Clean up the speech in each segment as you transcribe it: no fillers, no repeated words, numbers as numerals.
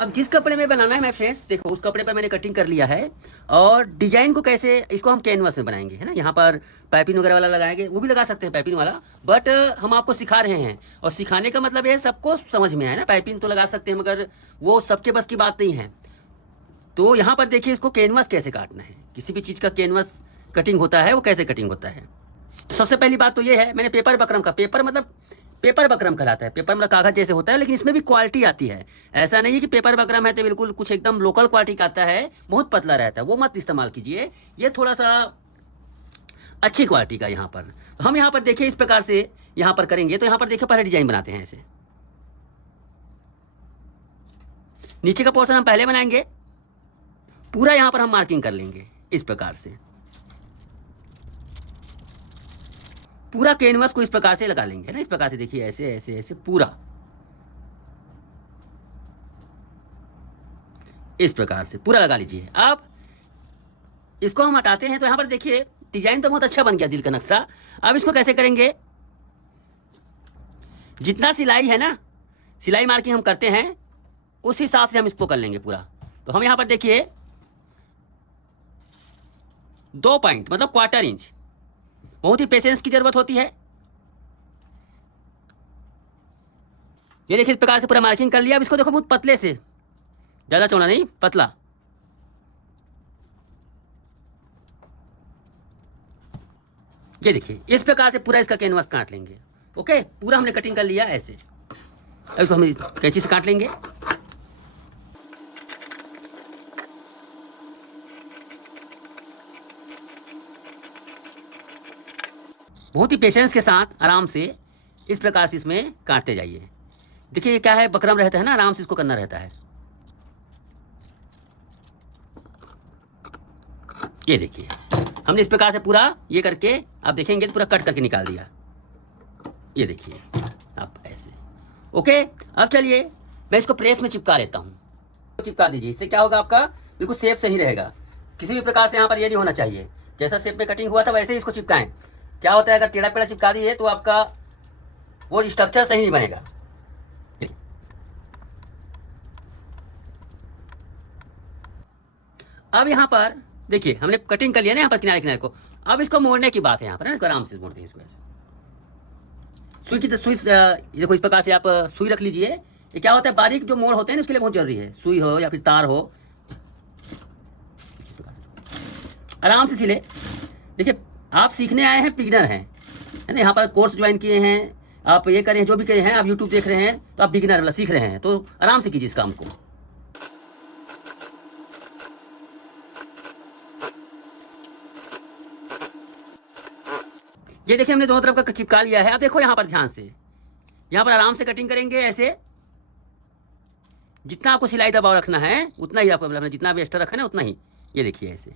अब जिस कपड़े में बनाना है मैं फ्रेंड्स, देखो उस कपड़े पर मैंने कटिंग कर लिया है। और डिजाइन को कैसे, इसको हम कैनवस में बनाएंगे, है ना। यहाँ पर पाइपिंग वगैरह वाला लगाएंगे, वो भी लगा सकते हैं पाइपिंग वाला, बट हम आपको सिखा रहे हैं। और सिखाने का मतलब है सबको समझ में आए ना। पाइपिंग तो लगा सकते हैं मगर वो सबके बस की बात नहीं है। तो यहाँ पर देखिए इसको कैनवस कैसे काटना है, किसी भी चीज़ का कैनवस कटिंग होता है वो कैसे कटिंग होता है। तो सबसे पहली बात तो ये है, मैंने पेपर बकरम का, पेपर मतलब पेपर बकरम कहलाता है। पेपर मतलब कागज जैसे होता है, लेकिन इसमें भी क्वालिटी आती है। ऐसा नहीं है कि पेपर बकरम है तो बिल्कुल कुछ एकदम लोकल क्वालिटी का आता है, बहुत पतला रहता है, वो मत इस्तेमाल कीजिए। ये थोड़ा सा अच्छी क्वालिटी का यहाँ पर। तो हम यहाँ पर देखिए इस प्रकार से यहाँ पर करेंगे। तो यहाँ पर देखिए पहले डिजाइन बनाते हैं ऐसे। नीचे का पोर्शन हम पहले बनाएंगे, पूरा यहाँ पर हम मार्किंग कर लेंगे इस प्रकार से। पूरा कैनवस को इस प्रकार से लगा लेंगे ना, इस प्रकार से देखिए ऐसे ऐसे ऐसे पूरा इस प्रकार से पूरा लगा लीजिए। अब इसको हम हटाते हैं। तो यहाँ पर देखिए डिजाइन तो बहुत अच्छा बन गया, दिल का नक्शा। अब इसको कैसे करेंगे, जितना सिलाई है ना, सिलाई मार्किंग हम करते हैं उस हिसाब से हम इसको कर लेंगे पूरा। तो हम यहाँ पर देखिए 2 पॉइंट मतलब क्वार्टर इंच, बहुत ही पेशेंस की जरूरत होती है। ये देखिए इस प्रकार से पूरा मार्किंग कर लिया। अब इसको देखो बहुत पतले से, ज़्यादा चौड़ा नहीं, पतला। ये देखिए इस प्रकार से पूरा इसका कैनवास काट लेंगे। ओके, पूरा हमने कटिंग कर लिया ऐसे। अब इसको हम कैंची से काट लेंगे। बहुत ही पेशेंस के साथ आराम से इस प्रकार से इसमें काटते जाइए। देखिए ये क्या है, बकरम रहता है ना, आराम से इसको करना रहता है। ये देखिए हमने इस प्रकार से पूरा ये करके, आप देखेंगे तो पूरा कट करके निकाल दिया। ये देखिए आप ऐसे। ओके, अब चलिए मैं इसको प्रेस में चिपका लेता हूँ। चिपका दीजिए, इससे क्या होगा, आपका बिल्कुल शेप सही रहेगा। किसी भी प्रकार से यहाँ पर ये नहीं होना चाहिए, जैसा शेप में कटिंग हुआ था वैसे ही इसको चिपकाएं। क्या होता है, अगर टेढ़ा पेढ़ा चिपका दिए तो आपका वो स्ट्रक्चर सही नहीं बनेगा। अब यहाँ पर देखिए हमने कटिंग कर लिया ना यहाँ पर किनारे किनारे को। अब इसको मोड़ने की बात है यहाँ पर, ना आराम से मोड़ते हैं इसको ऐसे। सुई की सुई देखो इस प्रकार से आप सुई रख लीजिए। ये क्या होता है, बारीक जो मोड़ होते हैं ना उसके लिए बहुत जरूरी है, सुई हो या फिर तार हो। आराम से सिले। देखिए आप सीखने आए हैं, बिगिनर हैं, है ना। यहाँ पर कोर्स ज्वाइन किए हैं आप, ये करें जो भी करे हैं आप, यूट्यूब देख रहे हैं तो आप बिगिनर वाला सीख रहे हैं, तो आराम से कीजिए इस काम को। ये देखिए हमने दोनों तरफ का चिपका लिया है। अब देखो यहाँ पर ध्यान से, यहाँ पर आराम से कटिंग करेंगे ऐसे। जितना आपको सिलाई दबाव रखना है उतना ही आपको, मतलब जितना भी एक्स्ट्रा रखा है ना उतना ही। ये देखिए ऐसे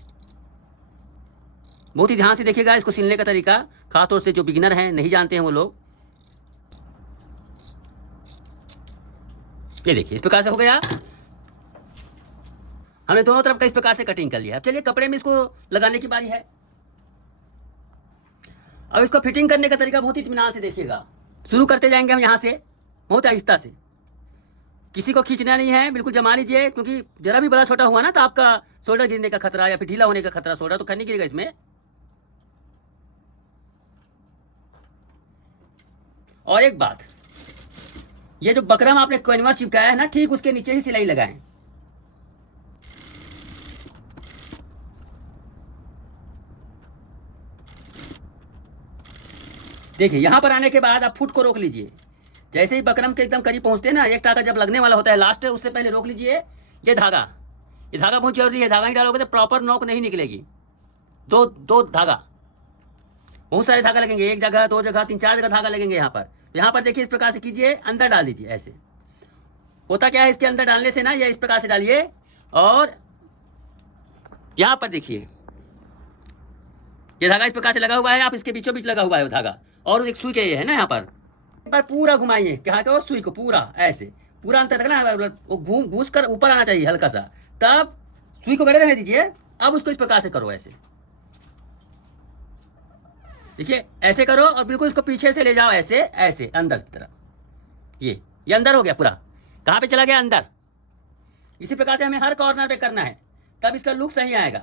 बहुत ही ध्यान से देखिएगा इसको सिलने का तरीका, खासतौर से जो बिगिनर हैं, नहीं जानते हैं वो लोग। ये देखिए इस प्रकार से हो गया। हमने दोनों तरफ का इस प्रकार से कटिंग कर लिया। अब चलिए कपड़े में इसको लगाने की बारी है। अब इसको फिटिंग करने का तरीका बहुत ही इत्मीनान से देखिएगा। शुरू करते जाएंगे हम यहाँ से बहुत आहिस्ता से, किसी को खींचना नहीं है, बिल्कुल जमा लीजिए, क्योंकि जरा भी बड़ा छोटा हुआ ना तो आपका शोल्डर गिरने का खतरा या फिर ढीला होने का खतरा, शोल्डर तो खैर नहीं गिरेगा इसमें। और एक बात, ये जो बकरम आपने कैनवास चिपकाया है ना, ठीक उसके नीचे ही सिलाई लगाएं। देखिए यहां पर आने के बाद आप फुट को रोक लीजिए। जैसे ही बकरम के एकदम करीब पहुंचते हैं ना, एक टाका जब लगने वाला होता है लास्ट, उससे पहले रोक लीजिए। ये धागा बहुत जरूरी है, धागा नहीं डालोगे तो प्रॉपर नोक नहीं निकलेगी। दो दो धागा, बहुत सारे धागा लगेंगे, एक जगह, 2 जगह, 3-4 जगह धागा लगेंगे यहाँ पर। यहाँ पर देखिए इस प्रकार से कीजिए, अंदर डाल दीजिए ऐसे। होता क्या है, इसके अंदर डालने से ना, ये इस प्रकार से डालिए। और यहाँ पर देखिए ये धागा इस प्रकार से लगा हुआ है, आप इसके बीचों बीच लगा हुआ है वो धागा, और एक सुई के ये है ना यहाँ पर पूरा घुमाइए, क्या कहो, सुई को पूरा ऐसे, पूरा अंतर रखना, वो घूस कर ऊपर आना चाहिए हल्का सा, तब सुई को गड़े रहने दीजिए। अब उसको इस प्रकार से करो ऐसे, देखिए ऐसे करो, और बिल्कुल इसको पीछे से ले जाओ ऐसे ऐसे अंदर की तरफ। ये अंदर हो गया पूरा। कहाँ पे चला गया, अंदर। इसी प्रकार से हमें हर कॉर्नर पे करना है, तब इसका लुक सही आएगा।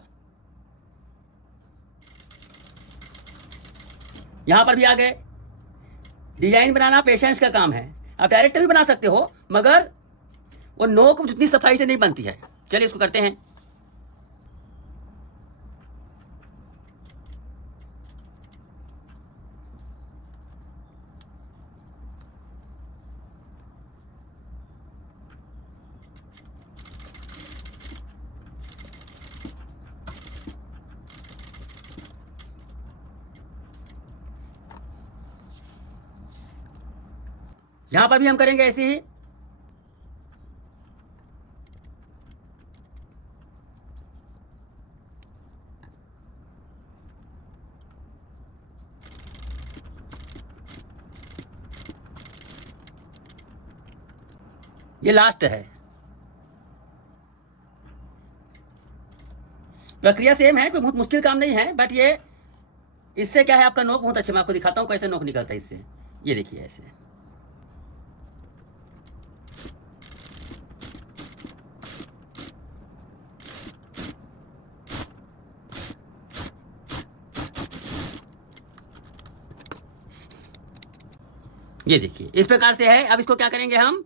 यहां पर भी आ गए। डिजाइन बनाना पेशेंस का काम है। आप डायरेक्टर भी बना सकते हो, मगर वो नोक जितनी सफाई से नहीं बनती है। चलिए इसको करते हैं। यहां पर भी हम करेंगे ऐसे ही। ये लास्ट है। प्रक्रिया सेम है, कोई बहुत मुश्किल काम नहीं है, बट ये इससे क्या है, आपका नोक बहुत अच्छा, मैं आपको दिखाता हूं कैसे नोक निकलता है इससे। ये देखिए ऐसे। ये देखिए इस प्रकार से है। अब इसको क्या करेंगे हम,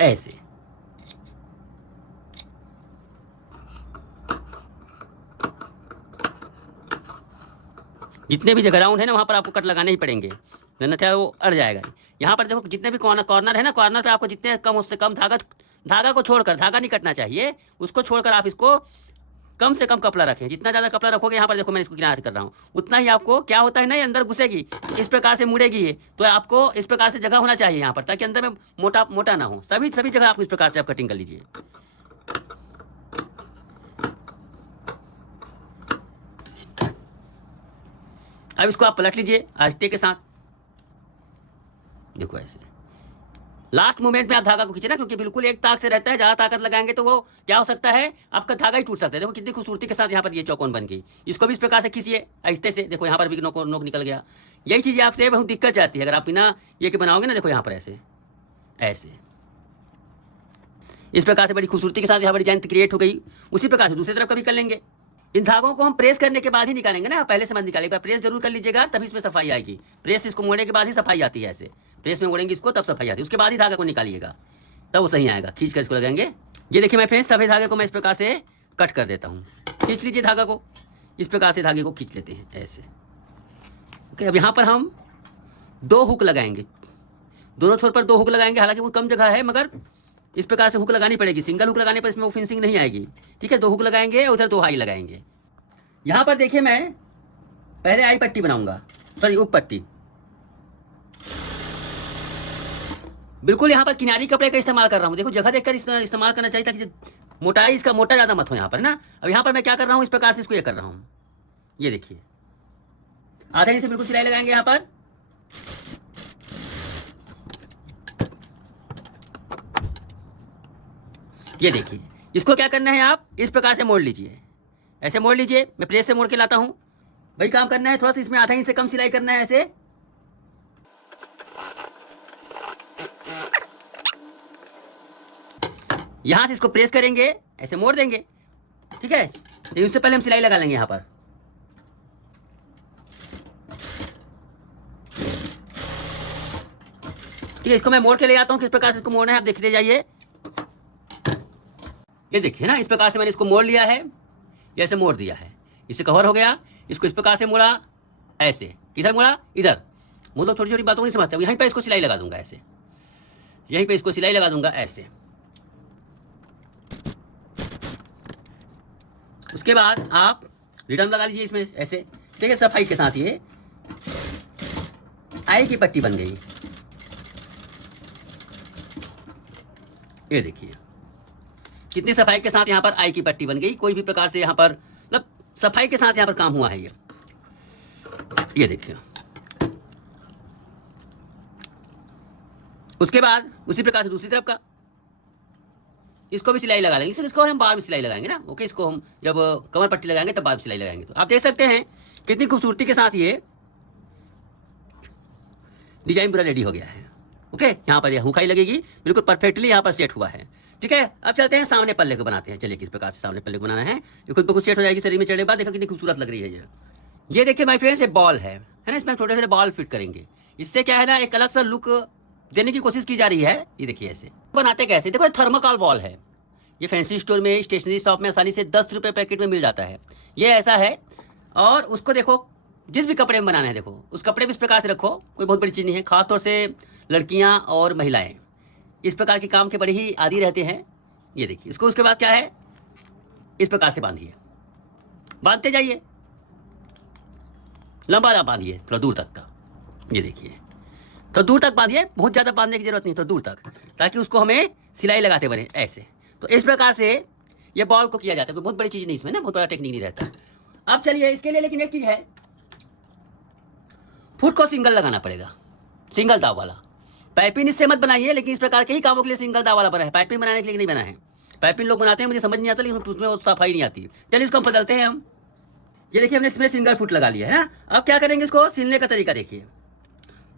ऐसे। जितने भी जगह राउंड है ना, वहां पर आपको कट लगाने ही पड़ेंगे, अन्यथा वो अड़ जाएगा। यहाँ पर देखो जितने भी कॉर्नर है ना, कॉर्नर पे आपको जितने कम उससे कम धागा को छोड़कर, धागा नहीं कटना चाहिए, उसको छोड़कर आप इसको कम से कम कपड़ा रखें। जितना ज़्यादा कपड़ा रखोगे, यहाँ पर देखो मैं इसको किनारे से कर रहा हूँ, उतना ही आपको क्या होता है ना, ये अंदर घुसेगी, इस प्रकार से मुड़ेगी ये। तो आपको इस प्रकार से जगह होना चाहिए यहाँ पर, ताकि अंदर में मोटा मोटा ना हो। सभी जगह आपको इस प्रकार से आप कटिंग कर लीजिए। अब इसको आप पलट लीजिए आस्ते के साथ। देखो ऐसे लास्ट मोमेंट में आप धागा को खींचे ना, क्योंकि बिल्कुल एक ताक से रहता है, ज़्यादा ताकत लगाएंगे तो वो क्या हो सकता है, आपका धागा ही टूट सकता है। देखो कितनी खूबसूरती के साथ यहाँ पर ये चौकोन बन गई। इसको भी इस प्रकार से खींचिए आहिस्ते से। देखो यहाँ पर भी नोक निकल गया। यही चीज़ आपसे बहुत दिक्कत जाती है अगर आप बिना ये के बनाओगे ना। देखो यहाँ पर ऐसे ऐसे इस प्रकार से बड़ी खूबसूरती के साथ यहाँ पर डिजाइन क्रिएट हो गई। उसी प्रकार से दूसरी तरफ कभी कर लेंगे। इन धागों को हम प्रेस करने के बाद ही निकालेंगे ना, पहले से मत निकालिए। एक बार प्रेस जरूर कर लीजिएगा, तभी इसमें सफाई आएगी। प्रेस इसको मोड़ने के बाद ही सफाई आती है। ऐसे प्रेस में मोड़ेंगे इसको, तब सफाई आती है। उसके बाद ही धागा को निकालिएगा, तब वो सही आएगा। खींच कर इसको लगाएंगे। ये देखिए मैं फ्रेंड्स, सभी धागे को मैं इस प्रकार से कट कर देता हूँ। खींच लीजिए धागा को, इस प्रकार से धागे को खींच लेते हैं ऐसे। ओके, अब यहाँ पर हम 2 हुक लगाएंगे, दोनों छोर पर 2 हुक लगाएंगे। हालांकि वो कम जगह है, मगर इस प्रकार से हुक लगानी पड़ेगी। सिंगल हुक लगाने पर इसमें वो फिनिशिंग नहीं आएगी। ठीक है, 2 हुक लगाएंगे, उधर 2 हाई लगाएंगे। यहाँ पर देखिए मैं पहले आई पट्टी बनाऊंगा, सॉरी उप पट्टी। बिल्कुल यहाँ पर किनारी कपड़े का इस्तेमाल कर रहा हूँ। देखो जगह देखकर इस्तेमाल करना चाहिए, ताकि मोटाई इसका मोटा ज़्यादा मत हो यहाँ पर ना। अब यहाँ पर मैं क्या कर रहा हूँ, इस प्रकार से इसको ये कर रहा हूँ। ये देखिए आधा इंच से बिल्कुल सिलाई लगाएंगे यहाँ पर। ये देखिए इसको क्या करना है, आप इस प्रकार से मोड़ लीजिए, ऐसे मोड़ लीजिए। मैं प्रेस से मोड़ के लाता हूं। वही काम करना है, थोड़ा सा इसमें आधा इंच से कम सिलाई करना है ऐसे। यहां से इसको प्रेस करेंगे, ऐसे मोड़ देंगे। ठीक है, लेकिन उससे पहले हम सिलाई लगा लेंगे यहां पर। ठीक है, इसको मैं मोड़ के ले आता हूं। किस प्रकार से इसको मोड़ना है आप देखते जाइए। ये देखिए ना, इस प्रकार से मैंने इसको मोड़ लिया है, जैसे मोड़ दिया है। इससे कवर हो गया। इसको इस प्रकार से मोड़ा ऐसे, किधर मोड़ा, इधर। मतलब छोटी छोटी बातों नहीं समझते। यहीं पे इसको सिलाई लगा दूंगा ऐसे, यहीं पे इसको सिलाई लगा दूंगा ऐसे। उसके बाद आप रिटर्न लगा लीजिए इसमें ऐसे। ठीक है, सफाई के साथ ये आई की पट्टी बन गई। ये देखिए कितनी सफाई के साथ यहाँ पर आई की पट्टी बन गई। कोई भी प्रकार से यहाँ पर मतलब सफाई के साथ यहाँ पर काम हुआ है ये देखिए। उसके बाद उसी प्रकार से दूसरी तरफ का इसको भी सिलाई लगा लेंगे। इसको हम बाद में सिलाई लगाएंगे ना। ओके, इसको हम जब कमर पट्टी लगाएंगे तब बाद में सिलाई लगाएंगे। तो आप देख सकते हैं कितनी खूबसूरती के साथ ये डिजाइन पूरा रेडी हो गया है। ओके, यहाँ पर ये हुकाई लगेगी, बिल्कुल परफेक्टली यहाँ पर सेट हुआ है। ठीक है, अब चलते हैं सामने पल्ले को बनाते हैं। चलिए किस प्रकार से सामने पल्ले को बनाना है, ये खुद ब खुद सेट हो जाएगी शरीर में चढ़ने के बाद। देखो कितनी खूबसूरत लग रही है ये देखिए माय फ्रेंड्स, ये बॉल है ना, इसमें छोटे छोटे बॉल फिट करेंगे। इससे क्या है ना, एक अलग सा लुक देने की कोशिश की जा रही है। ये देखिए ऐसे बनाते कैसे, देखो थर्मोकॉल बॉल है, ये फैंसी स्टोर में, स्टेशनरी शॉप में आसानी से 10 रुपये पैकेट में मिल जाता है। ये ऐसा है, और उसको देखो जिस भी कपड़े में बनाना है, देखो उस कपड़े में इस प्रकार से रखो, कोई बहुत बड़ी चीज़ नहीं है। खासतौर से लड़कियां और महिलाएं इस प्रकार के काम के बड़े ही आदी रहते हैं। ये देखिए इसको, उसके बाद क्या है, इस प्रकार से बांधिए, बांधते जाइए, लंबा ना बांधिए, थोड़ा दूर तक का। ये देखिए तो दूर तक बांधिए, बहुत ज़्यादा बांधने की जरूरत नहीं, तो दूर तक, ताकि उसको हमें सिलाई लगाते बने ऐसे। तो इस प्रकार से ये बॉल को किया जाता है, कोई बहुत बड़ी चीज़ नहीं इसमें ना, बहुत बड़ा टेक्निक नहीं रहता। अब चलिए इसके लिए लेकिन एक चीज़ है, फुट को सिंगल लगाना पड़ेगा, सिंगल दाव वाला। पाइपिंग इससे मत बनाइए, लेकिन इस प्रकार के ही कामों के लिए सिंगल दाव वाला बना है, पाइपिंग बनाने के लिए नहीं बना है। पाइपिंग लोग बनाते हैं, मुझे समझ नहीं आता, लेकिन उसमें वो सफाई नहीं आती। चलिए इसको हम बदलते हैं हम। ये देखिए हमने इसमें सिंगल फुट लगा लिया है ना। अब क्या करेंगे, इसको सिलने का तरीका देखिए।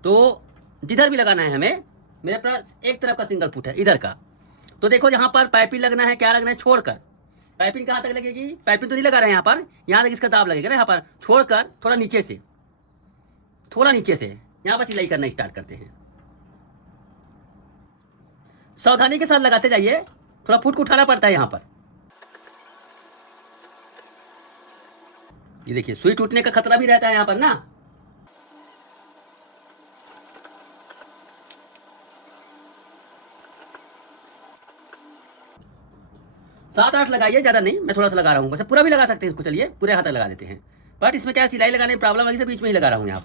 तो जिधर भी लगाना है हमें, मेरे पास एक तरफ का सिंगल फुट है इधर का, तो देखो यहाँ पर पाइपिंग लगना है, क्या लगना है, छोड़कर। पाइपिंग कहाँ तक लगेगी, पाइपिंग तो नहीं लगा रहे हैं यहाँ पर, यहाँ तक इसका दाब लगेगा ना, यहाँ पर छोड़कर थोड़ा नीचे से, थोड़ा नीचे से यहाँ पर सिलाई करना स्टार्ट करते हैं। सावधानी के साथ लगाते जाइए, थोड़ा फुट को उठाना पड़ता है यहाँ पर। ये देखिए सुई टूटने का खतरा भी रहता है यहाँ पर ना। 7-8 लगाइए, ज़्यादा नहीं, मैं थोड़ा सा लगा रहा हूँ, वैसे पूरा भी लगा सकते हैं इसको। चलिए पूरे हाथ लगा देते हैं, बट इसमें क्या सिलाई लगाने में प्रॉब्लम आएगी, तो बीच में ही लगा रहा हूँ यहाँ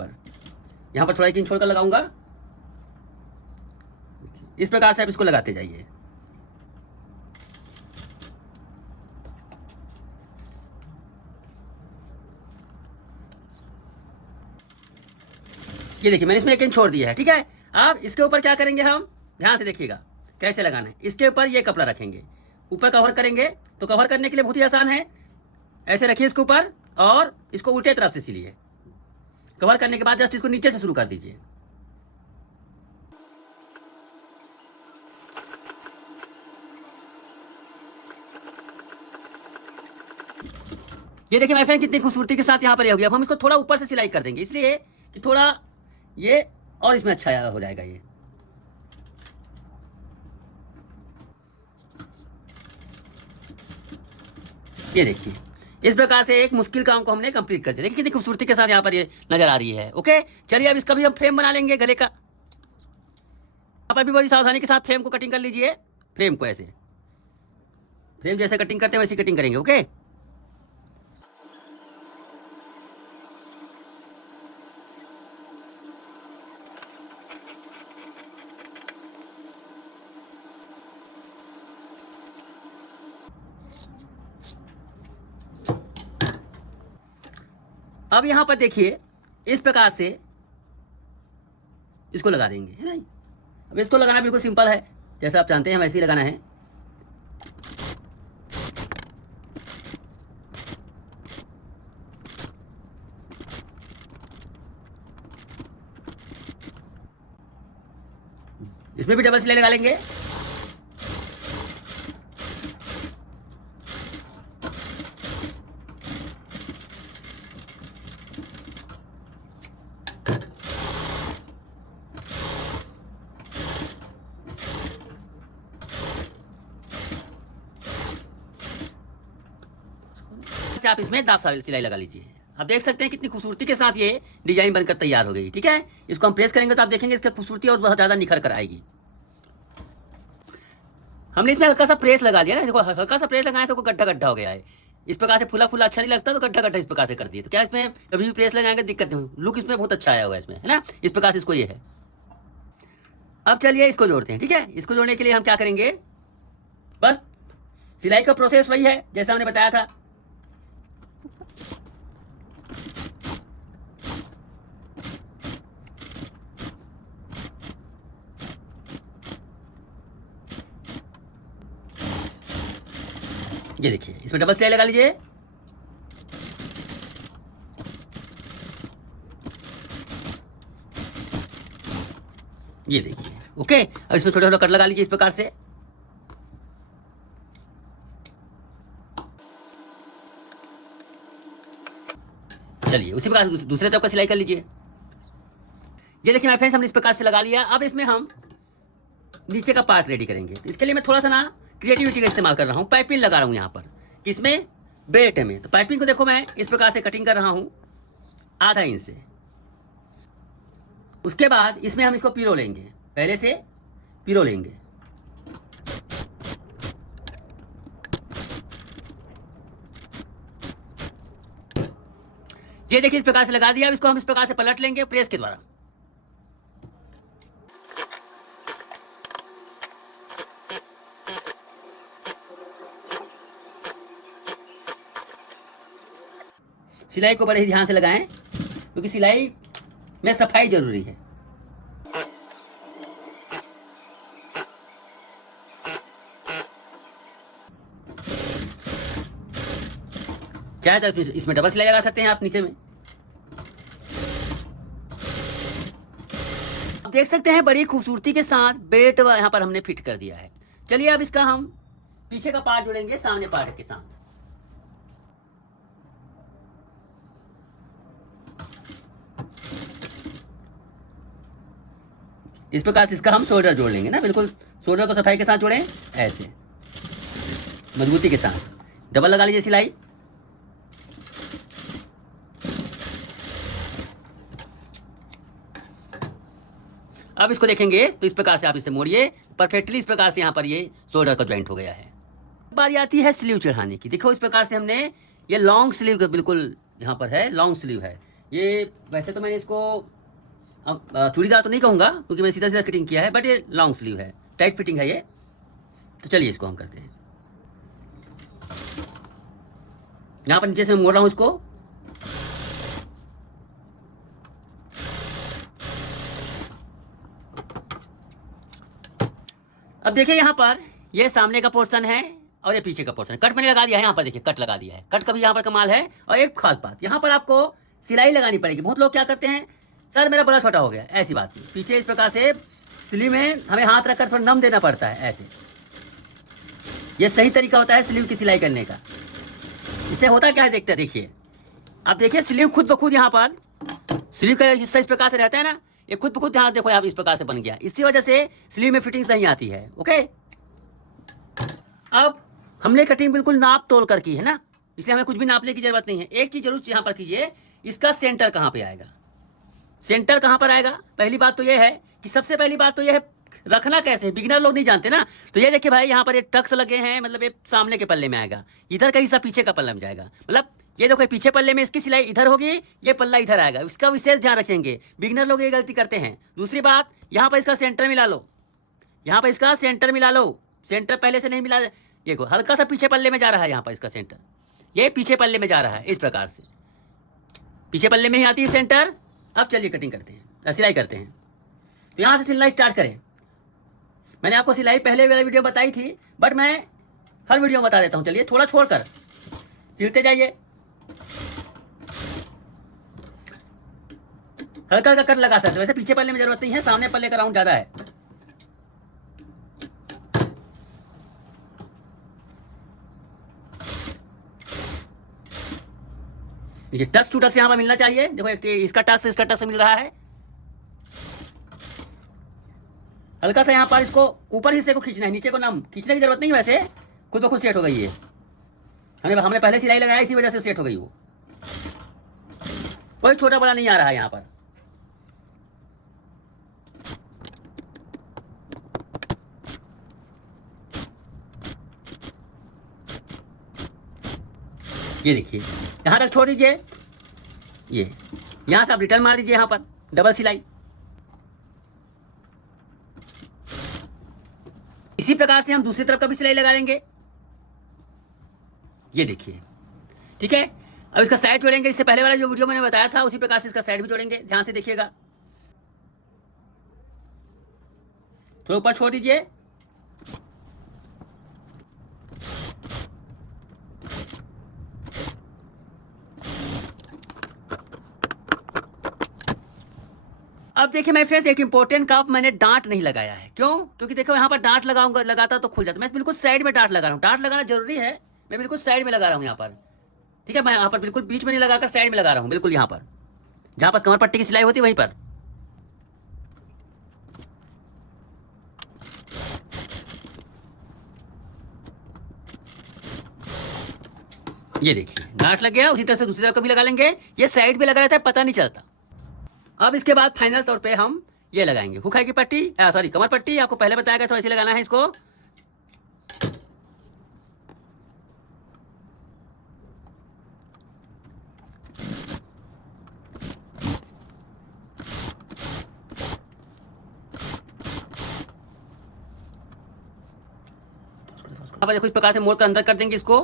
पर थोड़ा एक इंच छोड़कर लगाऊंगा। इस प्रकार से आप इसको लगाते जाइए। ये देखिए मैंने इसमें एक इंच छोड़ दिया है। ठीक है, अब इसके ऊपर क्या करेंगे हम, ध्यान से देखिएगा कैसे लगाना है। इसके ऊपर ये कपड़ा रखेंगे, ऊपर कवर करेंगे। तो कवर करने के लिए बहुत ही आसान है, ऐसे रखिए इसके ऊपर और इसको उल्टे तरफ से सिलिए। कवर करने के बाद जस्ट इसको नीचे से शुरू कर दीजिए। ये देखिए माय फ्रेंड कितनी खूबसूरती के साथ यहाँ पर ये हो गया। अब हम इसको थोड़ा ऊपर से सिलाई कर देंगे, इसलिए कि थोड़ा ये और इसमें अच्छा हो जाएगा। ये देखिए इस प्रकार से एक मुश्किल काम को हमने कंप्लीट कर दिया। देखिए कितनी खूबसूरती के साथ यहाँ पर ये नजर आ रही है। ओके चलिए अब इसका भी हम फ्रेम बना लेंगे गले का। यहाँ पर भी बड़ी सावधानी के साथ फ्रेम को कटिंग कर लीजिए। फ्रेम को ऐसे, फ्रेम जैसे कटिंग करते हैं वैसी कटिंग करेंगे। ओके अब यहाँ पर देखिए इस प्रकार से इसको लगा देंगे, है ना। अब इसको लगाना बिल्कुल सिंपल है, जैसा आप जानते हैं वैसे ही लगाना है। इसमें भी डबल सिलाई लगा लेंगे। आप इसमें दाब सिलाई लगा लीजिए। आप देख सकते हैं कितनी खूबसूरती के साथ ये डिजाइन बनकर तैयार हो गई। ठीक है, इसको हम प्रेस करेंगे तो आप देखेंगे इसकी खूबसूरती और बहुत ज्यादा निखर कर आएगी। हमने इसमें हल्का सा प्रेस लगा दिया ना, देखो हल्का सा प्रेस लगाए तो गड्ढा गड्ढा हो गया है। इस प्रकार से फुला फुला अच्छा नहीं लगता, तो गड्ढा गड्ढा इस प्रकार से कर दिए। तो क्या इसमें कभी भी प्रेस लगाएंगे दिक्कत नहीं, लुक इसमें बहुत अच्छा आया होगा इसमें, है ना। इस प्रकार से इसको ये है। अब चलिए इसको जोड़ते हैं। ठीक है, इसको जोड़ने के लिए हम क्या करेंगे, बस सिलाई का प्रोसेस वही है जैसा हमने बताया था। ये देखिए इसमें डबल सिलाई लगा लीजिए। ये देखिए ओके, अब इसमें छोटा छोटा कट लगा लीजिए इस प्रकार से। चलिए उसी प्रकार दूसरे तरफ का सिलाई कर लीजिए। ये देखिए मेरे फ्रेंड्स, हमने इस प्रकार से लगा लिया। अब इसमें हम नीचे का पार्ट रेडी करेंगे। तो इसके लिए मैं थोड़ा सा ना क्रिएटिविटी का इस्तेमाल कर रहा हूँ। पाइपिंग लगा रहा हूँ यहाँ पर, किसमें, बेल्ट में। तो पाइपिंग को देखो मैं इस प्रकार से कटिंग कर रहा हूँ आधा इंच से। उसके बाद इसमें हम इसको पिरो लेंगे, पहले से पिरो लेंगे। ये देखिए इस प्रकार से लगा दिया। अब इसको हम इस प्रकार से पलट लेंगे प्रेस के द्वारा। सिलाई को बड़े ही ध्यान से लगाएं, क्योंकि सिलाई में सफाई जरूरी है। चाहे तो इसमें डबल सिलाई लगा सकते हैं आप नीचे में। आप देख सकते हैं बड़ी खूबसूरती के साथ बेल्ट यहाँ पर हमने फिट कर दिया है। चलिए अब इसका हम पीछे का पार्ट जोड़ेंगे सामने पार्ट के साथ। इस प्रकार से इसका हम शोल्डर जोड़ लेंगे ना, बिल्कुल शोल्डर को सफाई के साथ जोड़ें, ऐसे मजबूती के साथ। डबल लगा लीजिए सिलाई। अब इसको देखेंगे तो इस प्रकार से आप इसे मोड़िए परफेक्टली। इस प्रकार से यहाँ पर ये शोल्डर का ज्वाइंट हो गया है। बारी आती है स्लीव चढ़ाने की। देखो इस प्रकार से हमने ये लॉन्ग स्लीव का बिल्कुल यहाँ पर है, लॉन्ग स्लीव है ये। वैसे तो मैंने इसको अब चूड़ीदार तो नहीं कहूँगा, क्योंकि मैंने सीधा सीधा कटिंग किया है, बट ये लॉन्ग स्लीव है, टाइट फिटिंग है ये। तो चलिए इसको हम करते हैं। यहाँ पर नीचे से मैं मोड़ रहा हूँ इसको। अब देखिए यहाँ पर ये सामने का पोर्शन है और ये पीछे का पोर्शन। कट मैंने लगा दिया है यहाँ पर, देखिए कट लगा दिया है। कट का भी यहाँ पर कमाल है। और एक खास बात, यहाँ पर आपको सिलाई लगानी पड़ेगी। बहुत लोग क्या करते हैं, सर मेरा बड़ा छोटा हो गया, ऐसी बात नहीं। पीछे इस प्रकार से स्लीव में हमें हाथ रखकर थोड़ा नम देना पड़ता है, ऐसे। ये सही तरीका होता है स्लीव की सिलाई करने का। इससे होता क्या है, देखते हैं, देखिए आप देखिए स्लीव खुद ब खुद यहाँ पर स्लीव का हिस्सा इस प्रकार से रहता है ना, ये खुद ब खुद यहाँ देखो यहाँ इस प्रकार से बन गया। इसकी वजह से स्लीव में फिटिंग सही आती है। ओके, अब हमने कटिंग बिल्कुल नाप तोल कर की है ना, इसलिए हमें कुछ भी नापने की जरूरत नहीं है। एक चीज जरूर यहाँ पर कीजिए, इसका सेंटर कहाँ पे आएगा। सेंटर कहाँ पर आएगा, पहली बात तो ये है कि सबसे पहली बात तो ये है रखना कैसे है, बिगिनर लोग नहीं जानते ना। तो ये देखिए भाई यहाँ पर ये टक्स लगे हैं, मतलब ये सामने के पल्ले में आएगा, इधर का हिस्सा पीछे का पल्ला में जाएगा। मतलब ये देखो पीछे पल्ले में इसकी सिलाई इधर होगी, ये पल्ला इधर आएगा। इसका विशेष ध्यान रखेंगे, बिगिनर लोग ये गलती करते हैं। दूसरी बात, यहाँ पर इसका सेंटर मिला लो, यहाँ पर इसका सेंटर मिला लो। सेंटर पहले से नहीं मिला, ये को हल्का सा पीछे पल्ले में जा रहा है, यहाँ पर इसका सेंटर ये पीछे पल्ले में जा रहा है। इस प्रकार से पीछे पल्ले में ही आती है सेंटर। अब चलिए कटिंग करते हैं, सिलाई करते हैं। तो यहाँ से सिलाई स्टार्ट करें। मैंने आपको सिलाई पहले वाला वीडियो बताई थी, बट मैं हर वीडियो में बता देता हूँ। चलिए थोड़ा छोड़कर चिरते जाइए, हल्का हल्का कट लगा सकते हैं। वैसे पीछे पल्ले में जरूरत नहीं है, सामने पल्ले का राउंड ज़्यादा है। देखिए टक्स टू टक्स यहाँ पर मिलना चाहिए। देखो एक इसका टक्स मिल रहा है। हल्का सा यहाँ पर इसको ऊपर हिस्से को खींचना है, नीचे को नाम खींचने की जरूरत नहीं। वैसे खुद ब खुद सेट हो गई है, हमने पहले सिलाई लगाया, इसी वजह से सेट हो गई वो। कोई छोटा बड़ा नहीं आ रहा है यहाँ पर। ये देखिए यहाँ तक छोड़ दीजिए, ये यहाँ से आप रिटर्न मार दीजिए, यहाँ पर डबल सिलाई। इसी प्रकार से हम दूसरी तरफ का भी सिलाई लगा लेंगे। ये देखिए, ठीक है। अब इसका साइड जोड़ेंगे, इससे पहले वाला जो वीडियो मैंने बताया था उसी प्रकार से इसका साइड भी जोड़ेंगे। ध्यान से देखिएगा, थोड़ा ऊपर छोड़ दीजिए। अब देखिए मेरे फ्रेंड्स, एक इंपॉर्टेंट काम मैंने डांट नहीं लगाया है। क्यों? क्योंकि देखो यहाँ पर डांट लगाता तो खुल जाता। मैं बिल्कुल साइड में डांट लगा रहा हूँ। डांट लगाना जरूरी है, मैं बिल्कुल साइड में लगा रहा हूँ यहाँ पर। ठीक है, मैं यहाँ पर बिल्कुल बीच में नहीं लगाकर साइड में लगा रहा हूँ, बिल्कुल यहाँ पर जहाँ पर कमर पट्टी की सिलाई होती है वहीं पर। ये देखिए डांट लग गया। उसी तरह से दूसरी तरफ को भी लगा लेंगे। ये साइड पे लगा रहता है, पता नहीं चलता। अब इसके बाद फाइनल तौर पे हम ये लगाएंगे हुक की पट्टी, सॉरी कमर पट्टी। आपको पहले बताया गया था ऐसे लगाना है इसको। देखो इस प्रकार से मोड़ कर अंदर कर देंगे इसको।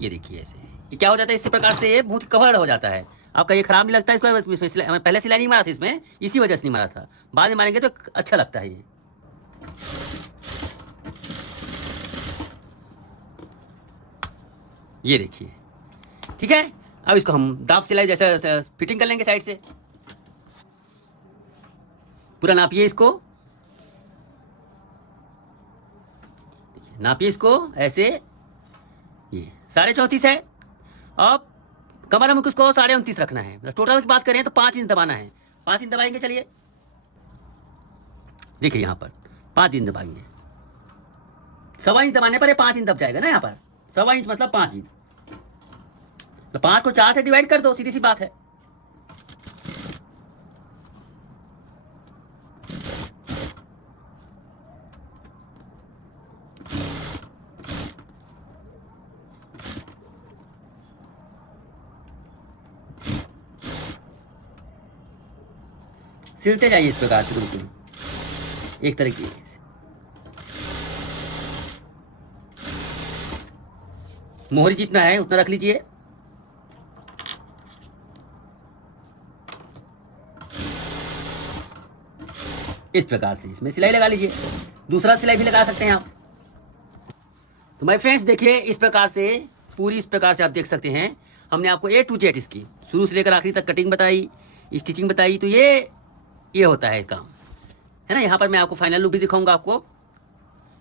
ये देखिए ऐसे ये क्या हो जाता है, इसी प्रकार से ये बहुत कवर हो जाता है। आपका ये खराब नहीं लगता है। इसमें पहले सिलाई नहीं मारा था इसमें, इसी वजह से नहीं मारा था। बाद में मारेंगे तो अच्छा लगता है ये देखिए। ठीक है, अब इसको हम दाब सिलाई जैसे फिटिंग कर लेंगे साइड से। पूरा नापिए इसको, नापिए इसको ऐसे। ये 34.5 है। अब कमर हम उसको 29.5 रखना है। टोटल की बात करें तो 5 इंच दबाना है। 5 इंच दबाएंगे। चलिए देखिए यहाँ पर 5 इंच दबाएंगे। 1.25 इंच दबाने पर ये 5 इंच दब जाएगा ना। यहाँ पर 1.25 इंच मतलब 5 इंच। तो 5 को 4 से डिवाइड कर दो, सीधी सी बात है। सिलते जाइए इस प्रकार से बिल्कुल एक तरीके से। मोहरी जितना है उतना रख लीजिए। इस प्रकार से इसमें सिलाई लगा लीजिए। दूसरा सिलाई भी लगा सकते हैं आप। तो माय फ्रेंड्स देखिए इस प्रकार से पूरी इस प्रकार से आप देख सकते हैं। हमने आपको A to Z इसकी शुरू से लेकर आखिरी तक कटिंग बताई, स्टिचिंग बताई। तो ये होता है काम, है ना। यहाँ पर मैं आपको फाइनल लुक भी दिखाऊंगा आपको।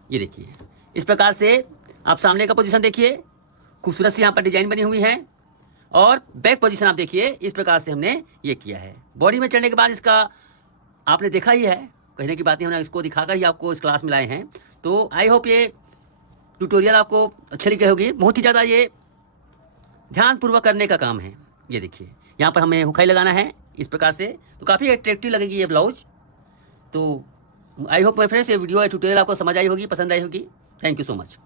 ये देखिए इस प्रकार से आप सामने का पोजीशन देखिए, खूबसूरत सी यहाँ पर डिजाइन बनी हुई है। और बैक पोजीशन आप देखिए, इस प्रकार से हमने ये किया है। बॉडी में चढ़ने के बाद इसका आपने देखा ही है, कहने की बात नहीं, हमने इसको दिखाकर ही आपको इस क्लास में लाए हैं। तो आई होप ये ट्यूटोरियल आपको अच्छी लगी होगी। बहुत ही ज़्यादा ये ध्यानपूर्वक करने का काम है। ये देखिए यहाँ पर हमें हुकाई लगाना है इस प्रकार से। तो काफ़ी अट्रैक्टिव लगेगी ये ब्लाउज। तो आई होप माय फ्रेंड्स ये वीडियो ट्यूटोरियल आपको समझ आई होगी, पसंद आई होगी। Thank you so much.